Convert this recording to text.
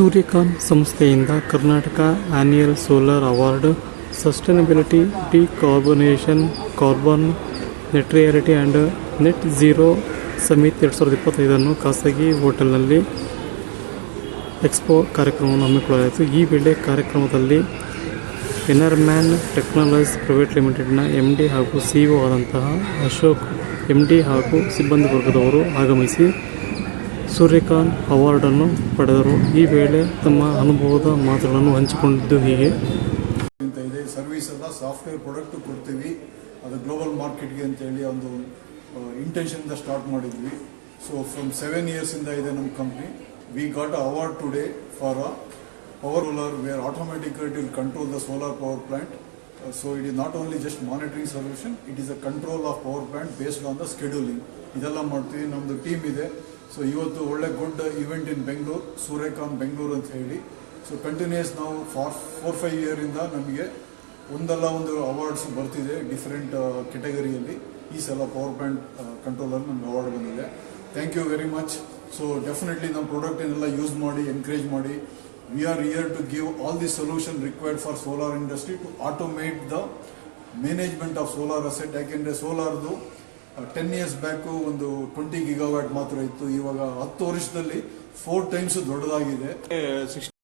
ಸೂರ್ಯಕಾಂತ್ ಸಂಸ್ಥೆಯಿಂದ Karnataka annual solar award, sustainability, decarbonisation, carbon neutrality and net zero summit 2025 ಖಾಸಗಿ ಹೋಟೆಲ್ನಲ್ಲಿ expo ಕಾರ್ಯಕ್ರಮವನ್ನು ಹಮ್ಮಿಕೊಳ್ಳಲಾಯಿತು. ಈ ವೇಳೆ ಕಾರ್ಯಕ್ರಮದಲ್ಲಿ ಎನರ್ಮ್ಯಾನ್ ಟೆಕ್ನಾಲಜೀಸ್ ಪ್ರೈವೇಟ್ ಲಿಮಿಟೆಡ್ನ MD ಹಾಗೂ CEO ಆದಂತಹ ಅಶೋಕ್ MD ಹಾಗೂ ಸಿಬ್ಬಂದಿ ವರ್ಗದವರು ಆಗಮಿಸಿ ಸೂರ್ಯಕಾಂತ್ ಅವಾರ್ಡನ್ನು ಪಡೆದರು. ಈ ವೇಳೆ ತಮ್ಮ ಅನುಭವದ ಮಾತುಗಳನ್ನು ಹಂಚಿಕೊಂಡಿದ್ದು ಹೀಗೆ. ಸರ್ವಿಸ್ ಎಲ್ಲ ಸಾಫ್ಟ್ವೇರ್ ಪ್ರಾಡಕ್ಟ್ ಕೊಡ್ತೀವಿ, ಅದು ಗ್ಲೋಬಲ್ ಮಾರ್ಕೆಟ್ಗೆ ಅಂತೇಳಿ ಒಂದು ಇಂಟೆನ್ಷನಿಂದ ಸ್ಟಾರ್ಟ್ ಮಾಡಿದ್ವಿ. ಸೊ ಫ್ರಮ್ 7 years ಇಂದ ಇದೆ ನಮ್ಮ company. We got a award today for a power solar where automatically it will control the solar power plant. So it is not only just monitoring solution, it is a control of power plant based on the scheduling. ಇದೆಲ್ಲ ಮಾಡ್ತೀವಿ. ನಮ್ಮದು team ಇದೆ. So ಇವತ್ತು ಒಳ್ಳೆ good event in Bengaluru, Suryakant Bengaluru ಅಂತ ಹೇಳಿ. So continuous ನಾವು 4-5 years ನಮಗೆ ಒಂದಲ್ಲ ಒಂದು ಅವಾರ್ಡ್ಸ್ ಬರ್ತಿದೆ ಡಿಫ್ರೆಂಟ್ ಕೆಟಗರಿಯಲ್ಲಿ. ಈ ಸಲ ಪವರ್ ಪ್ಲಾಂಟ್ ಕಂಟ್ರೋಲರ್ ನಮ್ಗೆ ಅವಾರ್ಡ್ ಬಂದಿದೆ. Thank you very much. So definitely ನಮ್ಮ ಪ್ರಾಡಕ್ಟನ್ನೆಲ್ಲ ಯೂಸ್ ಮಾಡಿ, ಎನ್ಕರೇಜ್ ಮಾಡಿ. We are here to give all the solution required for solar industry to automate the management of solar asset. ಯಾಕೆಂದರೆ ಸೋಲಾರ್ದು 10 years back ಒಂದು 20 GW ಮಾತ್ರ ಇತ್ತು. ಇವಾಗ 10 ವರ್ಷದಲ್ಲಿ 4 times ದೊಡ್ಡದಾಗಿದೆ.